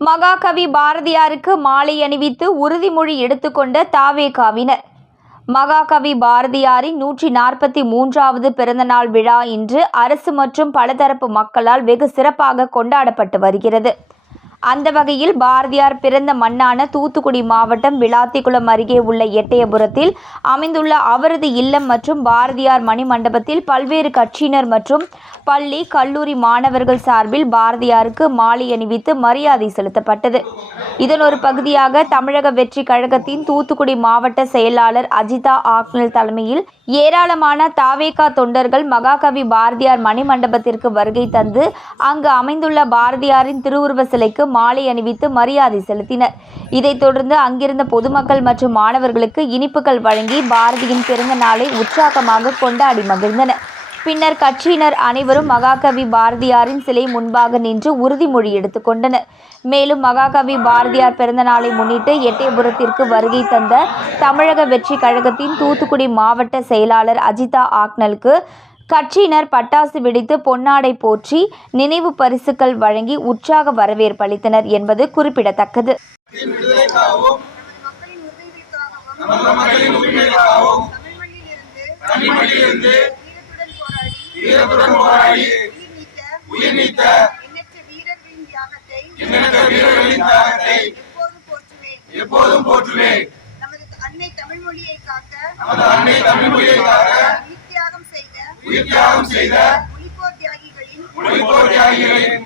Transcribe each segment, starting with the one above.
மகாகவி பாரதியாருக்கு மாலை அணிவித்து உறுதிமொழி எடுத்துக்கொண்ட தாவேகாவினர். மகாகவி பாரதியாரின் நூற்றி நாற்பத்தி மூன்றாவது பிறந்தநாள் விழா இன்று அரசு மற்றும் பலதரப்பு மக்களால் வெகு சிறப்பாக கொண்டாடப்பட்டு வருகிறது. அந்த வகையில் பாரதியார் பிறந்த மண்ணான தூத்துக்குடி மாவட்டம் விளாத்திக்குளம் அருகே உள்ள எட்டயபுரத்தில் அமைந்துள்ள அவரது இல்லம் மற்றும் பாரதியார் மணிமண்டபத்தில் பல்வேறு கட்சியினர் மற்றும் பள்ளி கல்லூரி மாணவர்கள் சார்பில் பாரதியாருக்கு மாலை அணிவித்து மரியாதை செலுத்தப்பட்டது. இதன் ஒரு பகுதியாக தமிழக வெற்றி கழகத்தின் தூத்துக்குடி மாவட்ட செயலாளர் அஜிதா ஆக்னல் தலைமையில் ஏராளமான தாவேகா தொண்டர்கள் மகாகவி பாரதியார் மணிமண்டபத்திற்கு வருகை தந்து அங்கு அமைந்துள்ள பாரதியாரின் திருவுருவ சிலைக்கு மாலை அணிவித்து மரியாதை செலுத்தினர். இதைத் தொடர்ந்து அங்கிருந்த பொதுமக்கள் மற்றும் மாணவர்களுக்கு இனிப்புகள் வழங்கி பாரதியின் பிறந்த நாளை உற்சாகமாக கொண்டாடி மகிழ்ந்தனர். பின்னர் கட்சியினர் அனைவரும் மகாகவி பாரதியாரின் சிலை முன்பாக நின்று உறுதிமொழி எடுத்துக்கொண்டனர் மேலும் மகாகவி பாரதியார் பிறந்த நாளை முன்னிட்டு எட்டயபுரத்திற்கு வருகை தந்த தமிழக வெற்றி கழகத்தின் தூத்துக்குடி மாவட்ட செயலாளர் அஜிதா ஆக்னலுக்கு கட்சியினர் பட்டாசு வெடித்து பொன்னாடை போற்றி நினைவு பரிசுகள் வழங்கி உற்சாக வரவேற்பு அளித்தனர் என்பது குறிப்பிடத்தக்கது எப்போதும் போற்றுவேன் நமது அன்னை தமிழ் மொழியை காக்க நமது அன்னை தமிழ் மொழியை காக்க செய்த உயிர் தியாகம் செய்த மொழிப்போர் தியாகிகளின்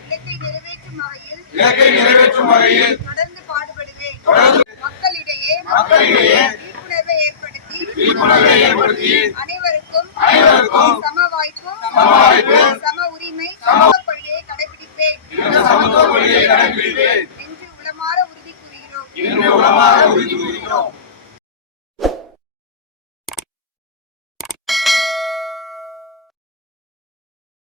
இலக்கை நிறைவேற்றும் வகையில் தொடர்ந்து பாடுபடுவேன். மக்களிடையே மக்களிடையே விழிப்புணர்வை ஏற்படுத்தி விழிப்புணர்வை ஏற்படுத்தி அனைவருக்கும் அனைவருக்கும் சம வாய்ப்பு சம வாய்ப்பு சம உரிமை சம கொள்கையை கடைபிடிப்பேன். சமத்துவ கொள்கையை கடைபிடிப்பேன். என்று உளமாற உறுதி கூறுகிறோம். என்று உளமாற உறுதி கூறுகிறோம்.